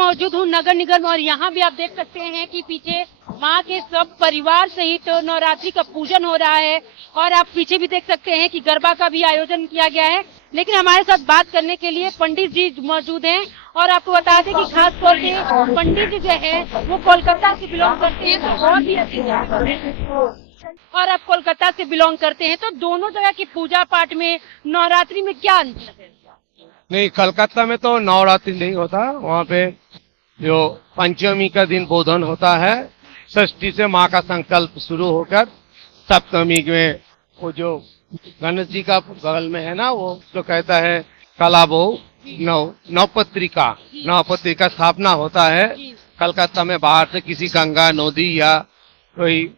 मौजूद हूँ नगर निगम और यहाँ भी आप देख सकते हैं कि पीछे माँ के सब परिवार सहित नवरात्रि का पूजन हो रहा है और आप पीछे भी देख सकते हैं कि गरबा का भी आयोजन किया गया है। लेकिन हमारे साथ बात करने के लिए पंडित जी मौजूद हैं और आपको बता दें कि खास तौर से पंडित जी जो है वो कोलकाता से बिलोंग करते हैं, तो बहुत ही अच्छी और आप कोलकाता से बिलोंग करते हैं, तो दोनों जगह की पूजा पाठ में नवरात्रि में क्या अंतर है? नहीं, कलकत्ता में तो नवरात्रि नहीं होता। वहाँ पे जो पंचमी का दिन बोधन होता है, षष्ठी से माँ का संकल्प शुरू होकर सप्तमी में वो जो गणेश जी का बगल में है ना, वो जो कहता है कलाबो नवपत्रिका स्थापना होता है। कलकत्ता में बाहर से किसी गंगा नदी या कोई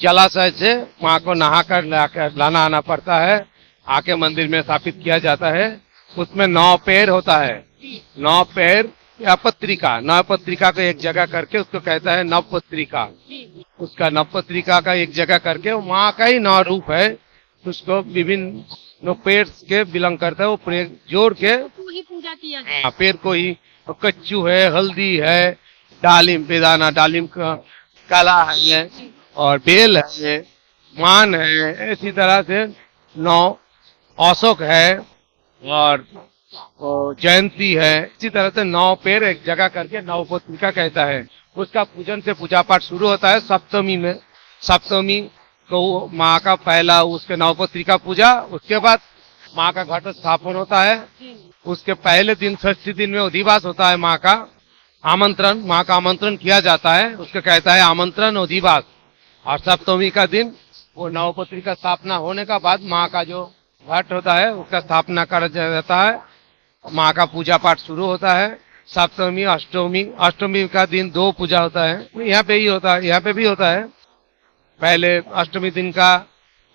जलाशय से माँ को नहाकर लाना आना पड़ता है, आके मंदिर में स्थापित किया जाता है। उसमें 9 पैर होता है, 9 पैर या पत्रिका, नवपत्रिका को एक जगह करके उसको कहता है नवपत्रिका। उसका नवपत्रिका का एक जगह करके वो माँ का ही 9 रूप है, उसको विभिन्न पेड़ के बिलोंग करता है। वो पेड़ जोड़ के पूजा किया जाए। हाँ, पेड़ को ही कच्चू है, हल्दी है, डालिम बेदाना, डालिम का काला है और बेल है, मान है, इसी तरह से 9 अशोक है और जयंती है। इसी तरह से 9 पेड़ एक जगह करके नवपत्रिका कहता है। उसका पूजन से पूजा पाठ शुरू होता है सप्तमी में। सप्तमी को माँ का पहला उसके नवपत्रिका पूजा, उसके बाद माँ का घट स्थापन होता है। उसके पहले दिन षष्ठी दिन में अधिवास होता है। माँ का आमंत्रण, माँ का आमंत्रण किया जाता है, उसको कहता है आमंत्रण अधिवास। और सप्तमी का दिन वो नवपत्रिका स्थापना होने का बाद माँ का जो घट होता है उसका स्थापना कर जाता है, माँ का पूजा पाठ शुरू होता है। सप्तमी अष्टमी का दिन 2 पूजा होता है, यहाँ पे ही होता है, यहाँ पे भी होता है। पहले अष्टमी दिन का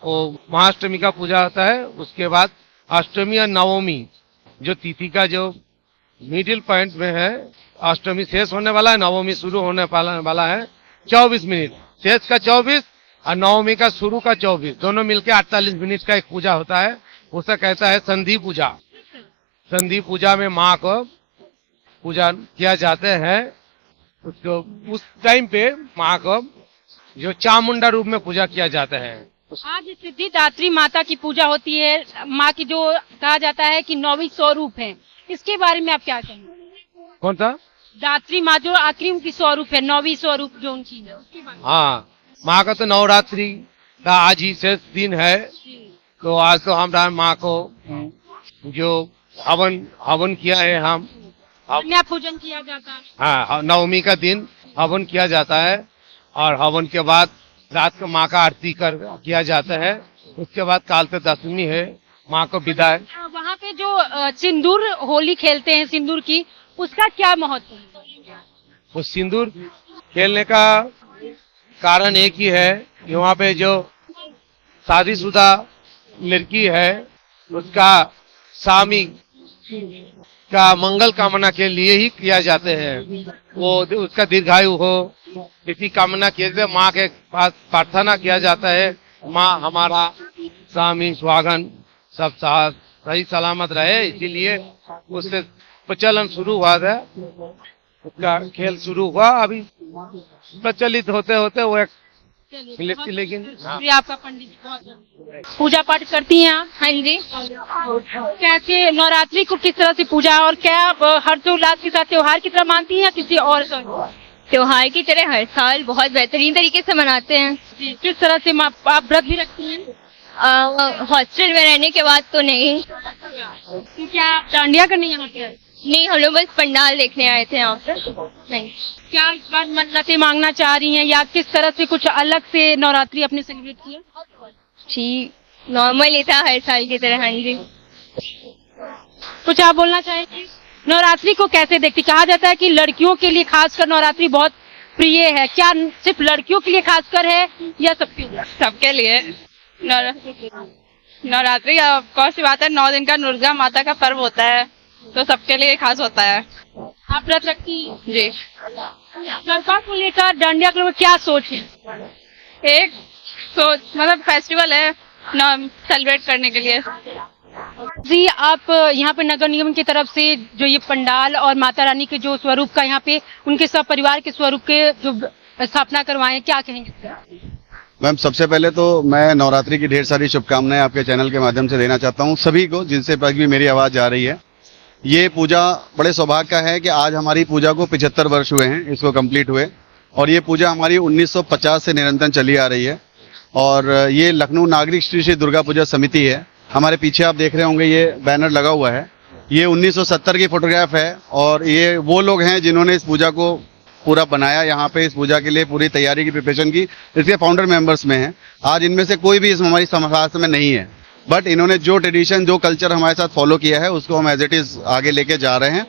वो महाअष्टमी का पूजा होता है, उसके बाद अष्टमी और नवमी जो तिथि का जो मिडिल पॉइंट में है, अष्टमी शेष होने वाला है, नवमी शुरू होने वाला है। 24 मिनट शेष का 24 और नवमी का शुरू का 24, दोनों मिलके 48 मिनट का एक पूजा होता है। उसे कहता है संधि पूजा। संधि पूजा में माँ को पूजा किया जाते हैं। उसको उस टाइम पे माँ को जो चामुंडा रूप में पूजा किया जाता है। आज सिद्धिदात्री माता की पूजा होती है, माँ की जो कहा जाता है कि 9वीं स्वरूप है, इसके बारे में आप क्या कहेंगे? कौन सा दात्री माँ जो आखिरी उनकी स्वरूप है, 9वीं स्वरूप जो उनकी है, उसके बारे में? हाँ, माँ का तो नवरात्रि का आज ही शेष दिन है, तो आज तो हम माँ को जो हवन किया है, हम कन्या पूजन किया जाता है। हाँ, नवमी का दिन हवन किया जाता है और हवन के बाद रात को माँ का आरती किया जाता है। उसके बाद काल से दशमी है, माँ को विदाई। वहाँ पे जो सिंदूर होली खेलते हैं, सिंदूर की, उसका क्या महत्व है? वो सिंदूर खेलने का कारण एक ही है कि वहाँ पे जो शादीशुदा लड़की है उसका स्वामी का मंगल कामना के लिए ही किया जाते हैं। वो उसका दीर्घायु हो, इसी कामना के लिए माँ के पास प्रार्थना किया जाता है, माँ हमारा स्वामी सुहागन सब सही सलामत रहे। इसीलिए उससे प्रचलन शुरू हुआ था, उसका खेल शुरू हुआ। अभी प्रचलित होते होते वो एक लेकिन आपका पंडित पूजा पाठ करती हैं आप? हाँ जी। कैसे नवरात्रि को किस तरह से पूजा और क्या हर्षोल्लास के साथ त्योहार की तरह मानती हैं या किसी और त्योहार की तरह हर साल बहुत बेहतरीन तरीके से मनाते हैं। किस तरह से आप व्रत भी रखती हैं? हॉस्टल में रहने के बाद तो नहीं। तो क्या डांडिया करने यहाँ पे? नहीं, हम लोग बस पंडाल देखने आए थे यहाँ पे। नहीं। क्या इस बार मन्नतें मांगना चाह रही हैं या किस तरह से कुछ अलग से नवरात्रि अपने सेलिब्रेट किया? जी, नॉर्मल ही था हर साल की तरह। हाँ जी। कुछ आप बोलना चाहेंगे? नवरात्रि को कैसे देखती? कहा जाता है कि लड़कियों के लिए खासकर नवरात्रि बहुत प्रिय है, क्या सिर्फ लड़कियों के लिए खासकर है या सबके लिए? सबके लिए। नवरात्रि कौन सी बात है, 9 दिन का दुर्गा माता का पर्व होता है, तो सबके लिए खास होता है। आप व्रत रखती हैं? जी। गरबा को लेकर डांडिया के लिए क्या सोच है? एक सोच मतलब फेस्टिवल है सेलिब्रेट करने के लिए। जी, आप यहाँ पे नगर निगम की तरफ से जो ये पंडाल और माता रानी के जो स्वरूप का यहाँ पे उनके सब परिवार के स्वरूप के जो स्थापना करवाए, क्या कहेंगे? मैम, सबसे पहले तो मैं नवरात्रि की ढेर सारी शुभकामनाएं आपके चैनल के माध्यम से देना चाहता हूं सभी को, जिनसे भी मेरी आवाज जा रही है। ये पूजा बड़े सौभाग्य का है कि आज हमारी पूजा को 75 वर्ष हुए हैं, इसको कंप्लीट हुए, और ये पूजा हमारी 1950 से निरंतर चली आ रही है। और ये लखनऊ नागरिक श्री श्री दुर्गा पूजा समिति है। हमारे पीछे आप देख रहे होंगे ये बैनर लगा हुआ है, ये 1970 की फोटोग्राफ है, और ये वो लोग हैं जिन्होंने इस पूजा को पूरा बनाया, यहाँ पे इस पूजा के लिए पूरी तैयारी की प्रिपरेशन की, इसके फाउंडर मेंबर्स में हैं। आज इनमें से कोई भी इस हमारी समाज में नहीं है, बट इन्होंने जो ट्रेडिशन, जो कल्चर हमारे साथ फॉलो किया है, उसको हम एज इट इज आगे लेके जा रहे हैं।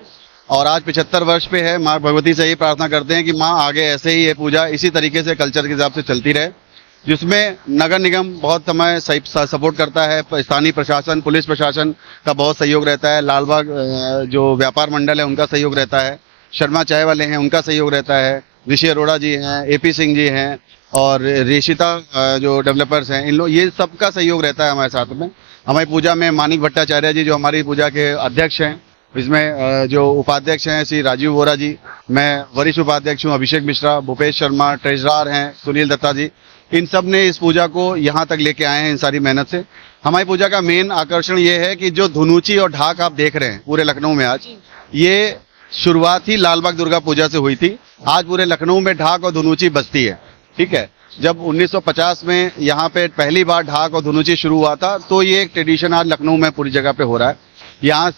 और आज 75 वर्ष पे है। माँ भगवती से यही प्रार्थना करते हैं कि माँ आगे ऐसे ही ये पूजा इसी तरीके से कल्चर के हिसाब से चलती रहे, जिसमें नगर निगम बहुत समय सपोर्ट करता है, स्थानीय प्रशासन, पुलिस प्रशासन का बहुत सहयोग रहता है, लालबाग जो व्यापार मंडल है उनका सहयोग रहता है, शर्मा चाय वाले हैं उनका सहयोग रहता है, ऋषि अरोड़ा जी हैं, एपी सिंह जी हैं, और रेशिता जो डेवलपर्स हैं, इन लोग, ये सबका सहयोग रहता है हमारे साथ में। हमारी पूजा में मानिक भट्टाचार्य जी जो हमारी पूजा के अध्यक्ष हैं, इसमें जो उपाध्यक्ष हैं श्री राजीव वोरा जी, मैं वरिष्ठ उपाध्यक्ष हूँ अभिषेक मिश्रा, भूपेश शर्मा, ट्रेजरार हैं सुनील दत्ता जी, इन सब ने इस पूजा को यहाँ तक लेके आए हैं इन सारी मेहनत से। हमारी पूजा का मेन आकर्षण ये है कि जो धुनुची और ढाक आप देख रहे हैं पूरे लखनऊ में आज, ये शुरुआत ही लालबाग दुर्गा पूजा से हुई थी। आज पूरे लखनऊ में ढाक और धुनुची बजती है, ठीक है। जब 1950 में यहाँ पे पहली बार ढाक और धुनुची शुरू हुआ था, तो ये एक ट्रेडिशन आज लखनऊ में पूरी जगह पे हो रहा है। यहाँ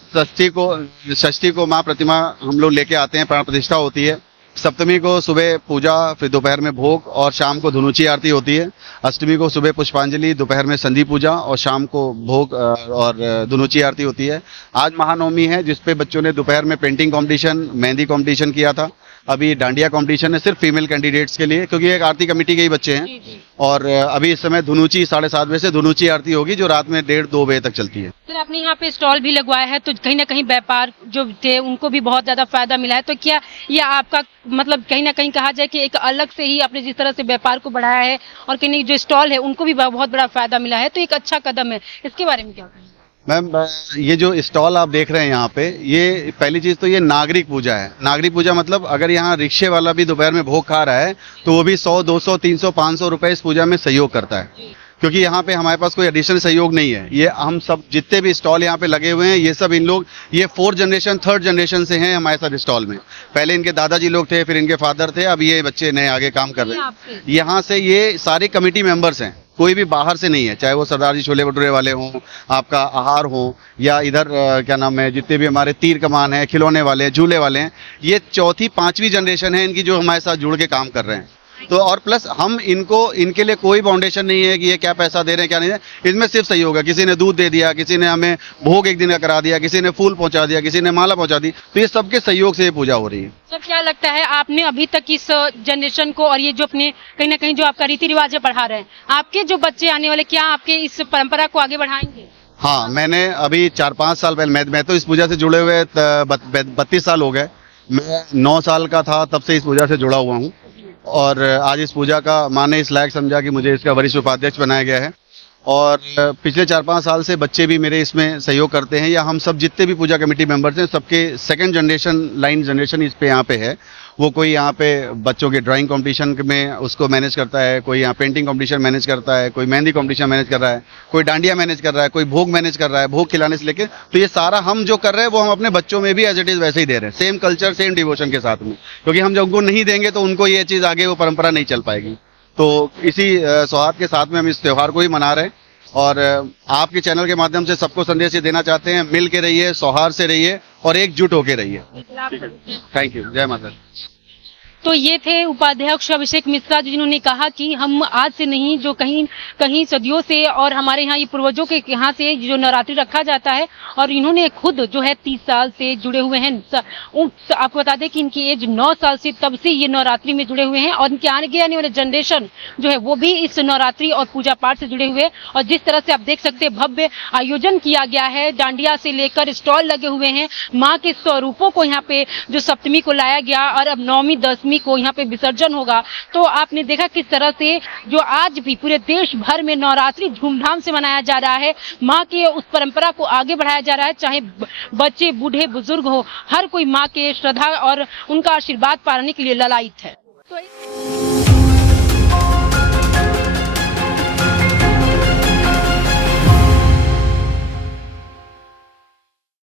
षष्ठी को माँ प्रतिमा हम लोग लेके आते हैं, प्राण प्रतिष्ठा होती है। सप्तमी को सुबह पूजा, फिर दोपहर में भोग और शाम को धुनुची आरती होती है। अष्टमी को सुबह पुष्पांजलि, दोपहर में संधि पूजा और शाम को भोग और धुनुची आरती होती है। आज महानवमी है, जिसपे बच्चों ने दोपहर में पेंटिंग कंपटीशन, मेहंदी कंपटीशन किया था। अभी डांडिया कंपटीशन है सिर्फ फीमेल कैंडिडेट्स के लिए, क्योंकि एक आरती कमेटी के ही बच्चे हैं। और अभी इस समय धुनुची 7:30 बजे से धुनुची आरती होगी, जो रात में 1:30-2 बजे तक चलती है। सर, आपने यहाँ पे स्टॉल भी लगवाया है, तो कहीं ना कहीं व्यापार जो थे उनको भी बहुत ज्यादा फायदा मिला है। तो क्या ये आपका मतलब कहीं ना कहीं कहा जाए कि एक अलग से ही आपने जिस तरह से व्यापार को बढ़ाया है, और कहीं जो स्टॉल है उनको भी बहुत बड़ा फायदा मिला है, तो एक अच्छा कदम है, इसके बारे में क्या कहेंगे? मैम, ये जो स्टॉल आप देख रहे हैं यहाँ पे, ये पहली चीज तो ये नागरिक पूजा है। नागरिक पूजा मतलब अगर यहाँ रिक्शे वाला भी दोपहर में भोग खा रहा है, तो वो भी 100, 200, 300, 500 रुपए इस पूजा में सहयोग करता है, क्योंकि यहाँ पे हमारे पास कोई एडिशनल सहयोग नहीं है। ये हम सब जितने भी स्टॉल यहाँ पे लगे हुए हैं, ये सब इन लोग, ये 4th जनरेशन 3rd जनरेशन से हैं हमारे साथ स्टॉल में। पहले इनके दादाजी लोग थे, फिर इनके फादर थे, अब ये बच्चे नए आगे काम कर रहे हैं। यहाँ से ये सारे कमेटी मेंबर्स हैं, कोई भी बाहर से नहीं है, चाहे वो सरदार जी छोले भटूरे वाले हों, आपका आहार हो, या इधर क्या नाम है, जितने भी हमारे तीर कमान है, खिलौने वाले, झूले वाले हैं, ये 4th 5वीं जनरेशन है इनकी जो हमारे साथ जुड़ के काम कर रहे हैं। तो और प्लस हम इनके लिए कोई फाउंडेशन नहीं है कि ये क्या पैसा दे रहे हैं क्या नहीं है, इसमें सिर्फ सहयोग है। किसी ने दूध दे दिया, किसी ने हमें भोग एक दिन का करा दिया, किसी ने फूल पहुंचा दिया, किसी ने माला पहुंचा दी, तो ये सबके सहयोग से ये पूजा हो रही है। सर, क्या लगता है आपने अभी तक इस जनरेशन को और ये जो अपने कहीं ना कहीं जो आपका रीति रिवाज है पढ़ा रहे हैं, आपके जो बच्चे आने वाले क्या आपके इस परंपरा को आगे बढ़ाएंगे? हाँ, मैंने अभी 4-5 साल पहले, मैं तो इस पूजा से जुड़े हुए 32 साल हो गए। मैं 9 साल का था तब से इस पूजा से जुड़ा हुआ हूँ, और आज इस पूजा का माँ ने इस लायक समझा कि मुझे इसका वरिष्ठ उपाध्यक्ष बनाया गया है। और पिछले 4-5 साल से बच्चे भी मेरे इसमें सहयोग करते हैं, या हम सब जितने भी पूजा कमेटी मेंबर्स हैं, सबके 2nd जनरेशन इस पे यहाँ पे है। वो कोई यहाँ पे बच्चों के ड्राइंग कंपटीशन में उसको मैनेज करता है, कोई यहाँ पेंटिंग कंपटीशन मैनेज करता है, कोई मेहंदी कंपटीशन मैनेज कर रहा है, कोई डांडिया मैनेज कर रहा है, कोई भोग मैनेज कर रहा है, भोग खिलाने से लेके। तो ये सारा हम जो कर रहे हैं वो हम अपने बच्चों में भी एज इट इज वैसे ही दे रहे हैं, सेम कल्चर, सेम डिवोशन के साथ में, क्योंकि हम जब उनको नहीं देंगे तो उनको ये चीज़ आगे वो परंपरा नहीं चल पाएगी। तो इसी सौहार्द के साथ में हम इस त्यौहार को ही मना रहे हैं, और आपके चैनल के माध्यम से सबको संदेश ये देना चाहते हैं, मिल के रहिए, सौहार्द से रहिए और एकजुट होके रहिए। थैंक यू, जय माता दी। तो ये थे उपाध्यक्ष अभिषेक मिश्रा जी, जिन्होंने कहा कि हम आज से नहीं, जो कहीं सदियों से और हमारे यहाँ ये पूर्वजों के यहाँ से जो नवरात्रि रखा जाता है, और इन्होंने खुद जो है 30 साल से जुड़े हुए हैं। आपको बता दें कि इनकी एज 9 साल से तब से ये नवरात्रि में जुड़े हुए हैं, और इनके आगे आने वाले जनरेशन जो है वो भी इस नवरात्रि और पूजा पाठ से जुड़े हुए हैं। और जिस तरह से आप देख सकते हैं भव्य आयोजन किया गया है, डांडिया से लेकर स्टॉल लगे हुए हैं, माँ के स्वरूपों को यहाँ पे जो सप्तमी को लाया गया, और अब 9वीं 10वीं नवमी को यहाँ पे विसर्जन होगा। तो आपने देखा किस तरह से जो आज भी पूरे देश भर में नवरात्रि धूमधाम से मनाया जा रहा है, माँ के उस परंपरा को आगे बढ़ाया जा रहा है। चाहे बच्चे, बूढ़े, बुजुर्ग हो, हर कोई माँ के श्रद्धा और उनका आशीर्वाद पाने के लिए ललायित है। तो